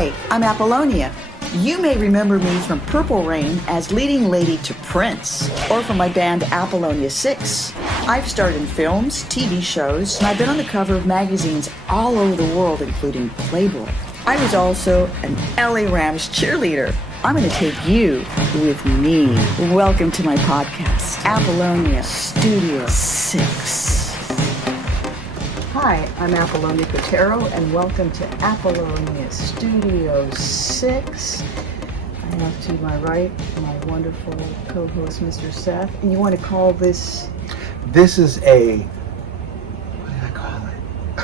Hi, I'm Apollonia. You may remember me from Purple Rain as leading lady to Prince, or from my band Apollonia 6. I've starred in films, TV shows, and I've been on the cover of magazines all over the world, including Playboy. I was also an LA Rams cheerleader. I'm going to take you with me. Welcome to my podcast, Apollonia Studio 6. Hi, I'm Apollonia Kotero, and welcome to Apollonia Studio 6. I have to my right my wonderful co-host, Mr. Seth, and you want to call this... This is what did I call it?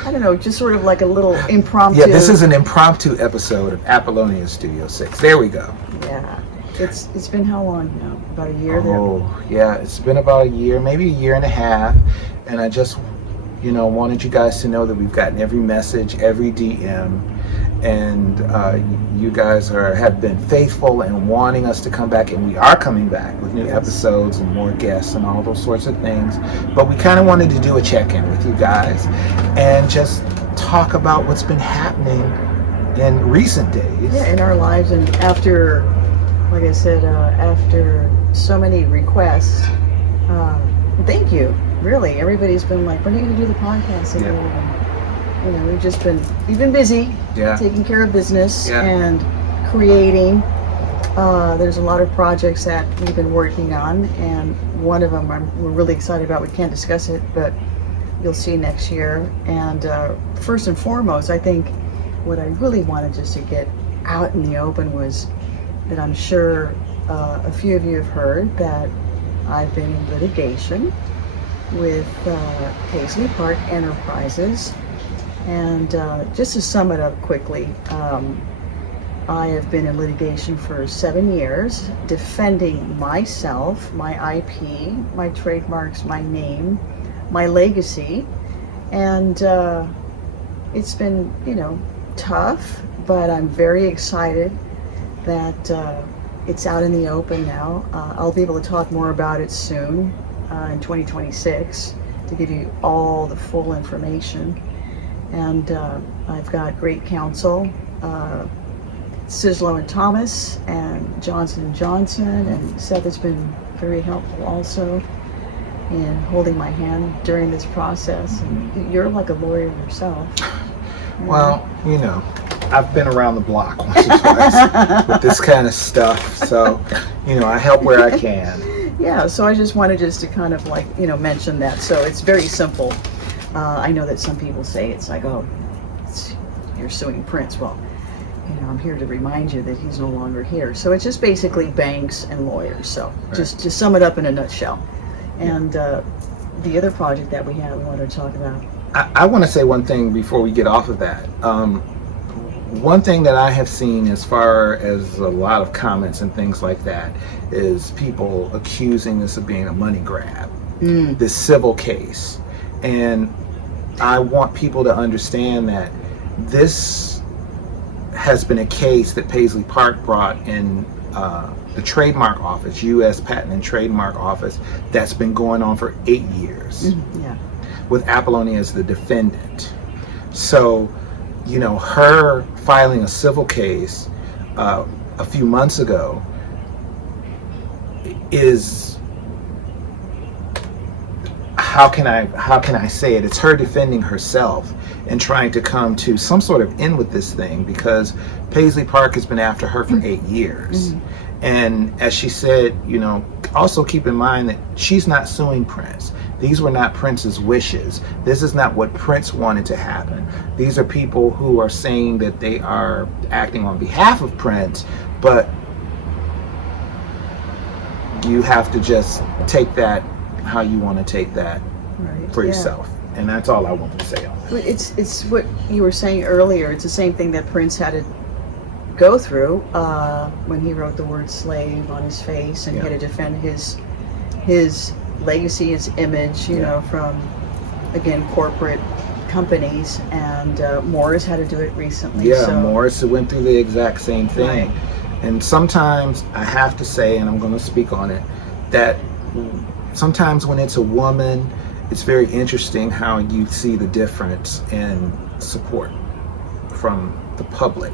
I don't know, just sort of like a little impromptu... Yeah, this is an impromptu episode of Apollonia Studio 6. There we go. Yeah. It's been how long now? About a year there? Oh, yeah, it's been about a year, maybe a year and a half, and I just... wanted you guys to know that we've gotten every message, every DM, and you guys have been faithful and wanting us to come back, and we are coming back with new episodes and more guests and all those sorts of things. But we kind of wanted to do a check-in with you guys and just talk about what's been happening in recent days. Yeah, in our lives, and after, like I said, after so many requests, thank you. Really, everybody's been like, when are you going to do the podcast again? Yeah. We've been busy, taking care of business and creating. There's a lot of projects that we've been working on, and one of them we're really excited about. We can't discuss it, but you'll see next year. And first and foremost, I think what I really wanted just to get out in the open was that I'm sure a few of you have heard that I've been in litigation with Paisley Park Enterprises, and just to sum it up quickly, I have been in litigation for 7 years, defending myself, my IP, my trademarks, my name, my legacy, and it's been, tough, but I'm very excited that it's out in the open now. I'll be able to talk more about it soon. In 2026 to give you all the full information, and I've got great counsel, Sislo and Thomas and Johnson & Johnson, and Seth has been very helpful also in holding my hand during this process, and you're like a lawyer yourself. Well, I've been around the block once or twice with this kind of stuff, so I help where I can. Yeah, so I just wanted to kind of mention that. So it's very simple. I know that some people say it's like, you're suing Prince. Well, I'm here to remind you that he's no longer here. So it's just basically banks and lawyers. So just to sum it up in a nutshell. And the other project that we want to talk about. I want to say one thing before we get off of that. One thing that I have seen as far as a lot of comments and things like that is people accusing this of being a money grab, this civil case. And I want people to understand that this has been a case that Paisley Park brought in the Trademark Office, U.S. Patent and Trademark Office, that's been going on for 8 years, with Apollonia as the defendant. So, her filing a civil case a few months ago is, how can I say it? It's her defending herself and trying to come to some sort of end with this thing, because Paisley Park has been after her for 8 years. And as she said, also keep in mind that she's not suing Prince. These were not Prince's wishes. This is not what Prince wanted to happen. These are people who are saying that they are acting on behalf of Prince, but you have to just take that how you want to take that for yourself. And that's all I wanted to say on that. It's what you were saying earlier. It's the same thing that Prince had to go through when he wrote the word slave on his face, and he had to defend his legacy, his image, from, again, corporate companies. And Morris had to do it recently. Morris went through the exact same thing. And sometimes I have to say, and I'm going to speak on it, that sometimes when it's a woman, it's very interesting how you see the difference in support from the public,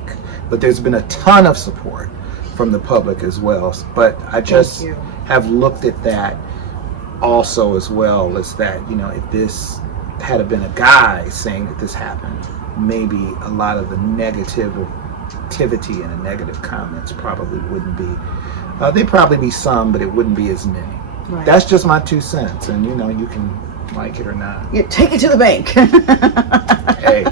but there's been a ton of support from the public as well. But I just have looked at that also as well, as that, you know, if this had been a guy saying that this happened, maybe a lot of the negativity and the negative comments probably wouldn't be. There'd probably be some, but it wouldn't be as many. Right. That's just my 2 cents, and you know, you can like it or not. You take it to the bank. Hey.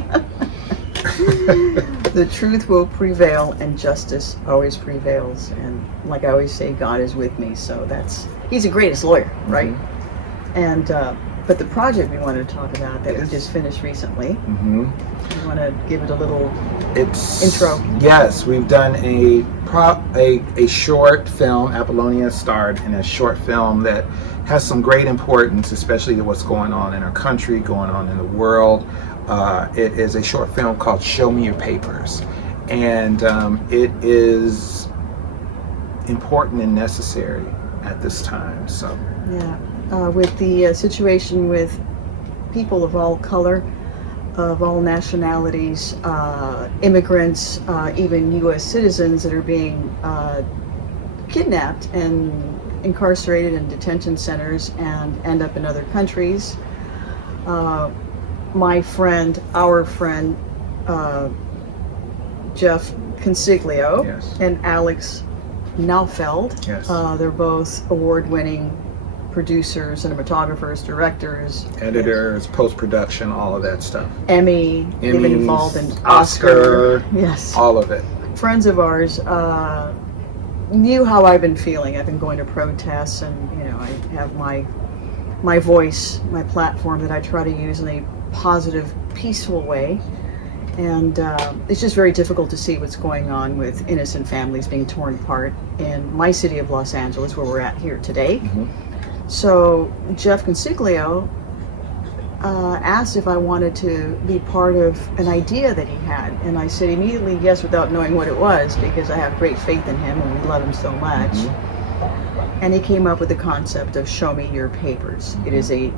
The truth will prevail, and justice always prevails. And like I always say, God is with me. So he's the greatest lawyer, right? Mm-hmm. And but the project we wanted to talk about that we just finished recently. Mm-hmm. You want to give it a little intro? Yes, we've done a short film. Apollonia starred in a short film that has some great importance, especially to what's going on in our country, going on in the world. It is a short film called Show Me Your Papers, and it is important and necessary at this time. So with the situation with people of all color, of all nationalities, immigrants, even U.S. citizens that are being kidnapped and incarcerated in detention centers and end up in other countries. Our friend, Jeff Consiglio and Alex Naufeld. They're both award-winning producers, cinematographers, directors, editors, post-production, all of that stuff. Emmys, even involved in Oscar. Yes. All of it. Friends of ours knew how I've been feeling. I've been going to protests, and you know, I have my voice, my platform that I try to use in a positive, peaceful way. And it's just very difficult to see what's going on with innocent families being torn apart in my city of Los Angeles, where we're at here today. Mm-hmm. So Jeff Consiglio asked if I wanted to be part of an idea that he had, and I said immediately yes, without knowing what it was, because I have great faith in him and we love him so much. Mm-hmm. And he came up with the concept of Show Me Your Papers. Mm-hmm. It is a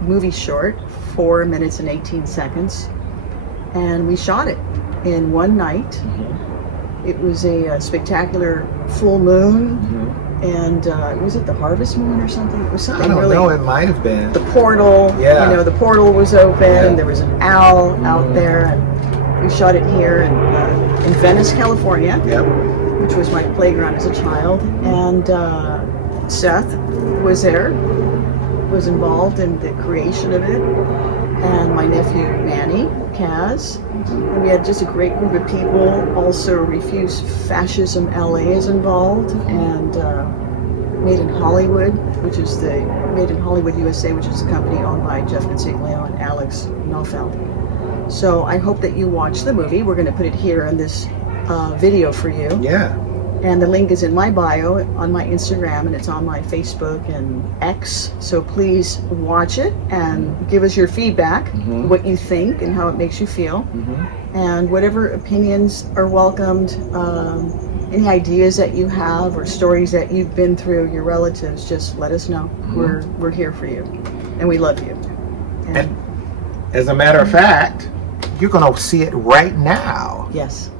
movie short, 4 minutes and 18 seconds, and we shot it in one night. Mm-hmm. It was a spectacular full moon. Mm-hmm. And was it the harvest moon or something? It was something really. I don't know. It might have been the portal. Yeah. You know, the portal was open. Yeah. There was an owl out there, and we shot it here in Venice, California. Yep. Which was my playground as a child. And Seth was there, was involved in the creation of it, and my nephew Manny, Kaz. And we had just a great group of people. Also, Refuse Fascism LA is involved, and Made in Hollywood, which is the Made in Hollywood USA, which is the company owned by Jeff Consiglio and Alex Naufeld. So I hope that you watch the movie. We're going to put it here in this video for you. Yeah. And the link is in my bio on my Instagram, and it's on my Facebook and X. So please watch it and give us your feedback, mm-hmm. what you think and how it makes you feel. Mm-hmm. And whatever opinions are welcomed, any ideas that you have or stories that you've been through, your relatives, just let us know. Mm-hmm. We're here for you, and we love you. And as a matter of fact, you're going to see it right now. Yes.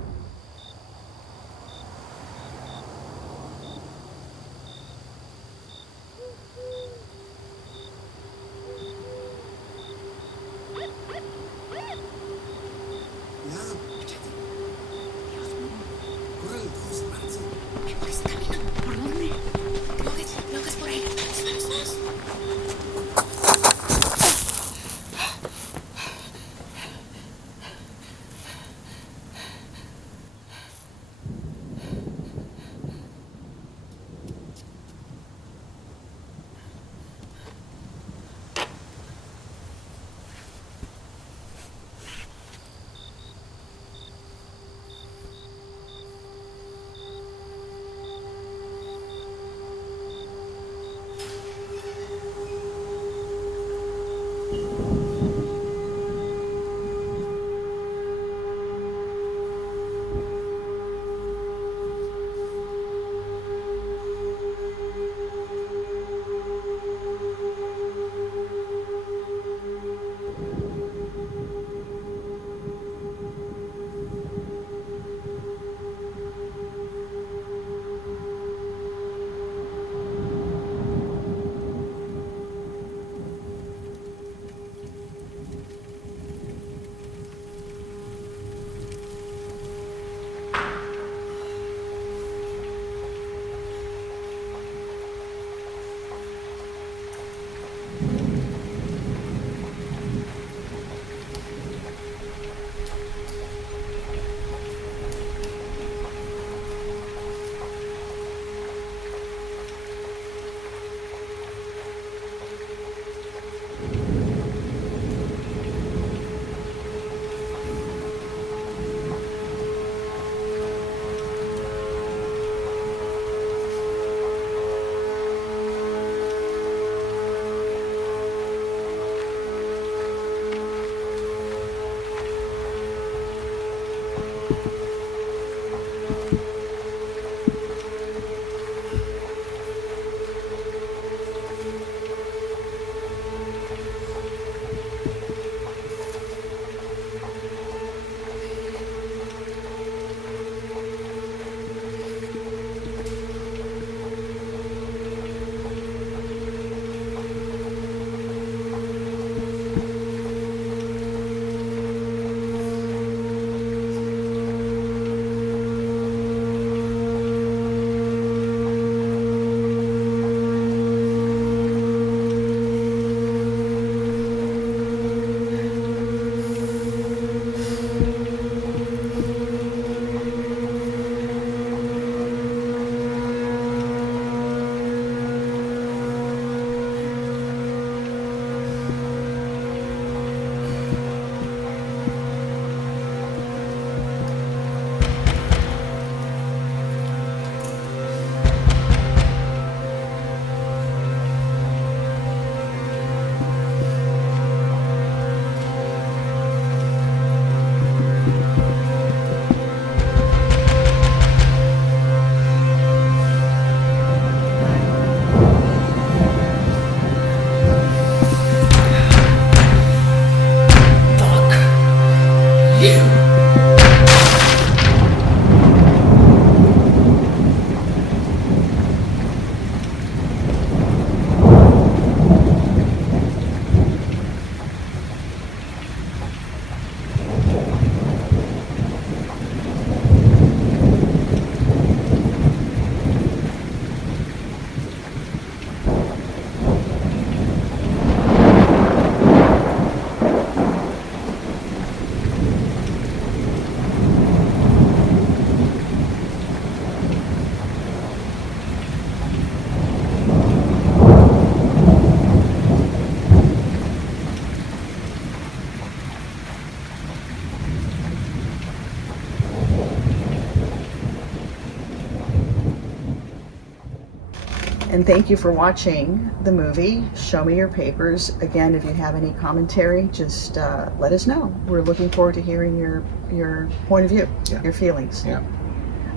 And thank you for watching the movie. Show me your papers. Again, if you have any commentary, just let us know. We're looking forward to hearing your point of view, your feelings. Yeah.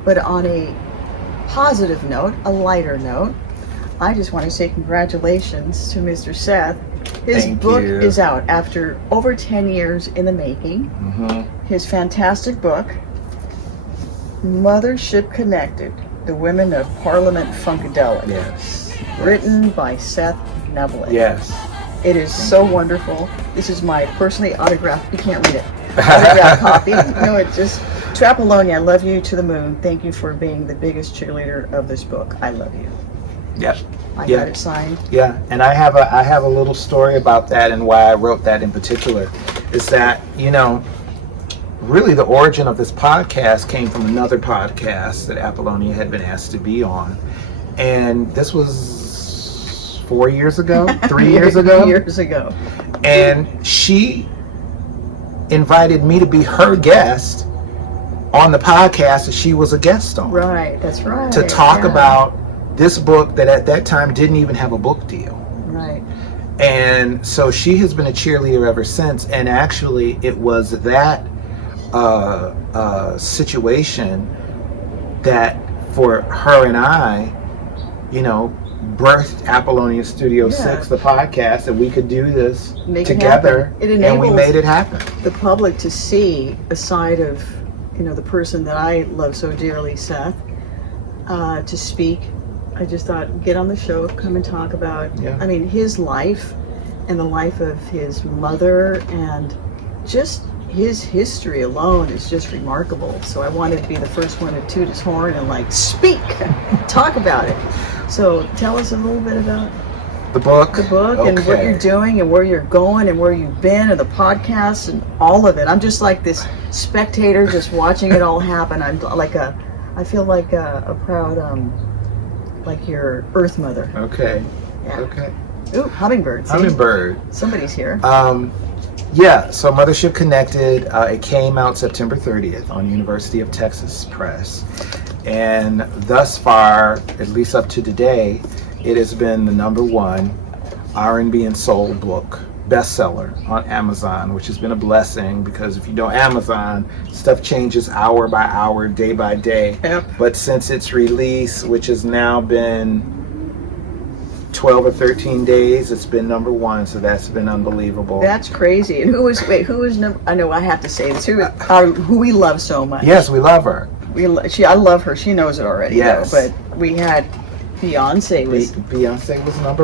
But on a positive note, a lighter note, I just want to say congratulations to Mr. Seth. His book is out after over 10 years in the making. His fantastic book, Mothership Connected, The Women of Parliament Funkadelic. Yes. Written by Seth Neville. Yes. It is so wonderful. This is my personally autographed, you can't read it, autographed copy. No, it just, to Apollonia, I love you to the moon. Thank you for being the biggest cheerleader of this book. I love you. Yep. I got it signed. Yeah, and I have a little story about that and why I wrote that in particular. Is that, you know, really the origin of this podcast came from another podcast that Apollonia had been asked to be on. And this was 4 years ago, 3 years ago. Years ago. And she invited me to be her guest on the podcast that she was a guest on. Right, that's right. To talk about this book that at that time didn't even have a book deal. Right. And so she has been a cheerleader ever since. And actually it was that situation that for her and I, you know, birthed Apollonia Studio 6, the podcast, that we could do this together, and we made it happen. The public to see a side of, you know, the person that I love so dearly, Seth, to speak. I just thought, get on the show, come and talk about, I mean, his life and the life of his mother, and just his history alone is just remarkable. So I wanted to be the first one to toot his horn and like speak, talk about it. So tell us a little bit about the book, and what you're doing and where you're going and where you've been and the podcast and all of it. I'm just like this spectator, just watching it all happen. I'm like I feel like a proud, like your Earth Mother. Okay. Yeah. Okay. Ooh, hummingbird. See? Hummingbird. Somebody's here. Yeah, so Mothership Connected, it came out September 30th on University of Texas Press. And thus far, at least up to today, it has been the #1 R&B and soul book bestseller on Amazon, which has been a blessing because if you know Amazon, stuff changes hour by hour, day by day. Yep. But since its release, which has now been 12 or 13 days, it's been #1, so that's been unbelievable. That's crazy. And who was number? I know I have to say this. Who we love so much. Yes, we love her. I love her. She knows it already. Yes. Though, but we had Beyonce was #1.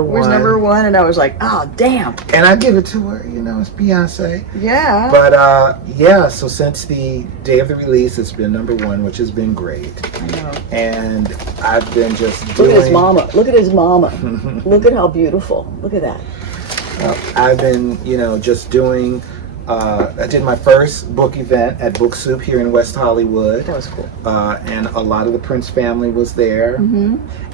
Was #1, and I was like, oh damn. And I give it to her, you know, it's Beyonce. Yeah. But so since the day of the release, it's been #1, which has been great. I know. And I've been just Look at his mama. Look at his mama. Look at how beautiful. Look at that. I've been, you know, just doing. I did my first book event at Book Soup here in West Hollywood. That was cool. And a lot of the Prince family was there.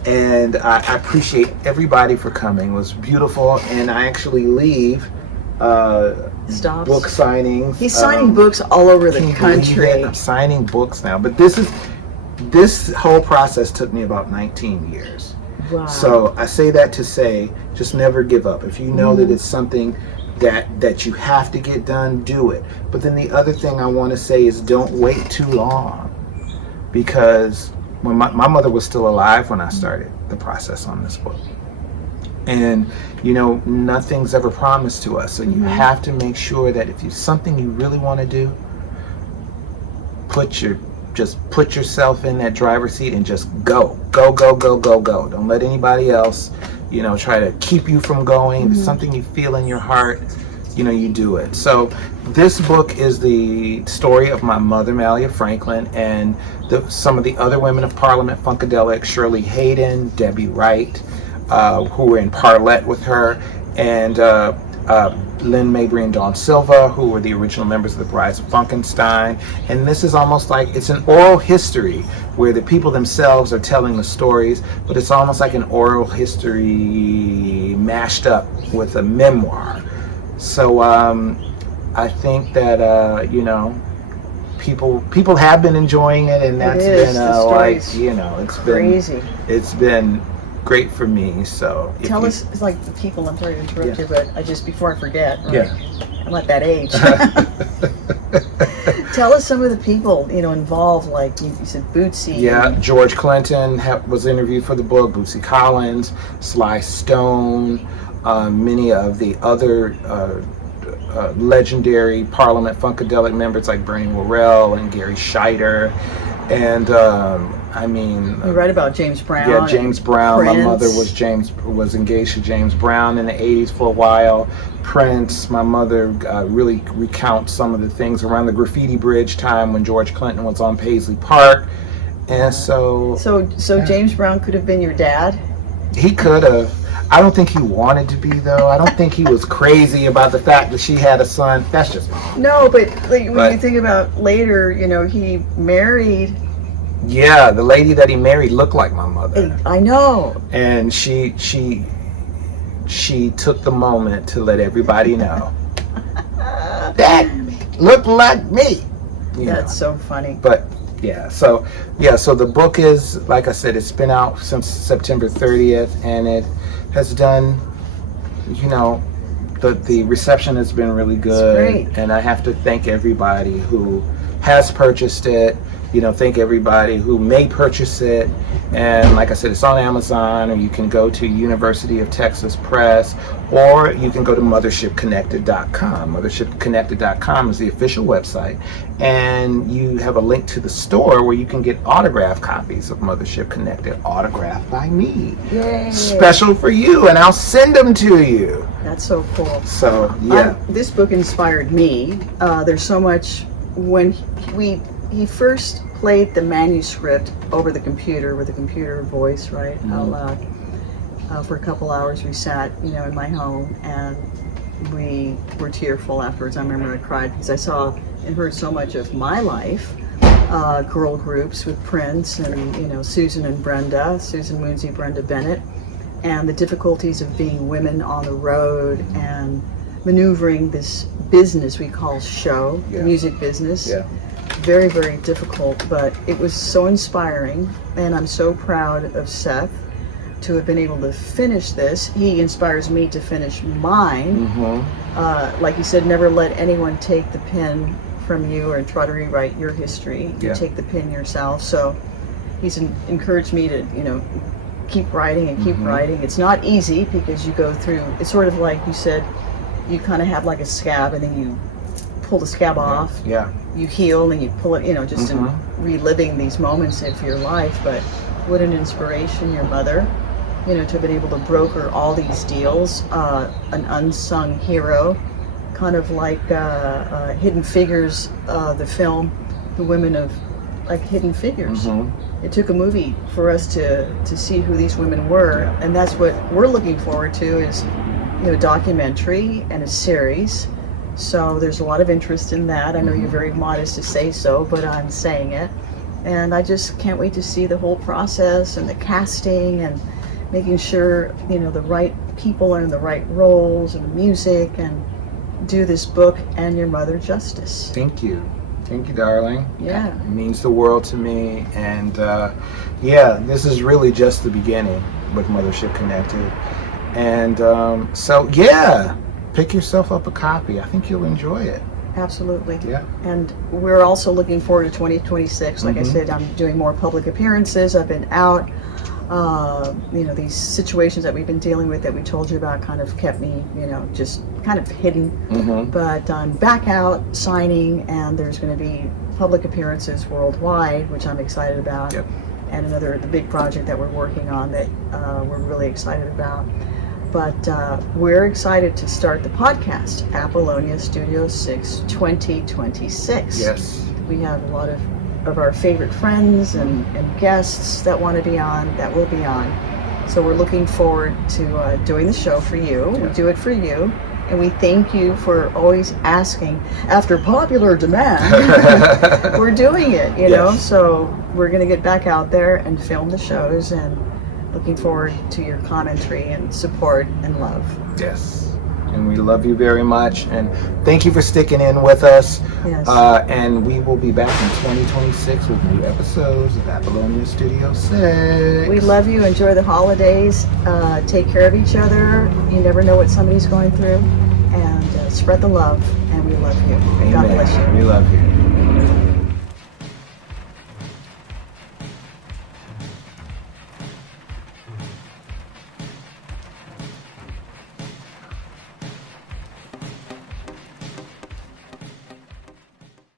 And I appreciate everybody for coming. It was beautiful. And I actually leave book signings. He's signing books all over the country. I'm signing books now. But this whole process took me about 19 years. Wow. So I say that to say, just never give up. If you know that it's something that you have to get done, do it. But then the other thing I want to say is don't wait too long, because when my mother was still alive when I started the process on this book. And you know, nothing's ever promised to us, so you have to make sure that if it's something you really want to do, just put yourself in that driver's seat and just go. Don't let anybody else, you know, try to keep you from going. If it's something you feel in your heart, you know, you do it. So this book is the story of my mother, Malia Franklin, and some of the other women of Parliament Funkadelic, Shirley Hayden, Debbie Wright, who were in Parlette with her, and Lynn Mabry and Dawn Silva, who were the original members of the Brides of Funkenstein. And this is almost like, it's an oral history where the people themselves are telling the stories, but it's almost like an oral history mashed up with a memoir. So I think that, you know, people have been enjoying it, and that's been like, you know, it's crazy. It's been great for me. So tell us, it's like the people, I'm sorry to interrupt you, but before I forget, right? Yeah. I'm at that age. Tell us some of the people, involved, like you said, Bootsy. Yeah, George Clinton was interviewed for the book, Bootsy Collins, Sly Stone, many of the other legendary Parliament Funkadelic members like Bernie Worrell and Gary Scheider. And you read about James Brown. Yeah, James Brown. Prince. My mother was engaged to James Brown in the 80s for a while. Prince. My mother really recounts some of the things around the graffiti bridge time when George Clinton was on Paisley Park. And so yeah. James Brown could have been your dad? He could have. I don't think he wanted to be, though. I don't think he was crazy about the fact that she had a son. That's just me. No, but when you think about later, he married. Yeah, the lady that he married looked like my mother. I know. And she took the moment to let everybody know that looked like me. That's so funny. But so the book is, like I said, it's been out since September 30th, and it has done, the reception has been really good. It's great. And I have to thank everybody who has purchased it. Thank everybody who may purchase it. And like I said, it's on Amazon, or you can go to University of Texas Press, or you can go to mothershipconnected.com. Mothershipconnected.com is the official website, and you have a link to the store where you can get autographed copies of Mothership Connected, autographed by me. Yay. Special for you, and I'll send them to you. That's so cool. So, yeah. This book inspired me. There's so much. When he first played the manuscript over the computer with a computer voice, right, out loud. For a couple hours we sat, in my home, and we were tearful afterwards. I remember I cried because I saw and heard so much of my life, girl groups with Prince and, Susan and Brenda, Susan Moonsey, Brenda Bennett, and the difficulties of being women on the road and maneuvering this business we call show, the music business. Yeah. Very, very difficult, but it was so inspiring, and I'm so proud of Seth to have been able to finish this. He inspires me to finish mine. Like you said, never let anyone take the pen from you or try to rewrite your history. You take the pen yourself. So he's encouraged me to, keep writing and keep writing. It's not easy because you go through, it's sort of like you said, you kind of have like a scab and then you pull the scab off. Yeah. You heal and you pull it, just in reliving these moments of your life. But what an inspiration, your mother, to have been able to broker all these deals, an unsung hero, kind of like Hidden Figures, the film, the women of like Hidden Figures. It took a movie for us to see who these women were, and that's what we're looking forward to is, a documentary and a series. So there's a lot of interest in that. I know you're very modest to say so, but I'm saying it. And I just can't wait to see the whole process and the casting and making sure, the right people are in the right roles and music, and do this book and your mother justice. Thank you. Thank you, darling. Yeah. It means the world to me. And this is really just the beginning with Mothership Connected. And pick yourself up a copy. I think you'll enjoy it. Absolutely. Yeah. And we're also looking forward to 2026. Like I said, I'm doing more public appearances. I've been out. These situations that we've been dealing with that we told you about kind of kept me, just kind of hidden. But I'm back out signing, and there's going to be public appearances worldwide, which I'm excited about. Yep. And the big project that we're working on that we're really excited about. But we're excited to start the podcast, Apollonia Studio 6 2026. Yes. We have a lot of our favorite friends and guests that want to be on, that will be on. So we're looking forward to doing the show for you. We do it for you. And we thank you for always asking. After popular demand, we're doing it, know. So we're going to get back out there and film the shows, and looking forward to your commentary and support and love. Yes. and we love you very much. And thank you for sticking in with us. Yes. And we will be back in 2026 with new episodes of Apollonia Studio 6. We love you. Enjoy the holidays. Take care of each other. You never know what somebody's going through. And spread the love. And we love you. Amen. God bless you. We love you.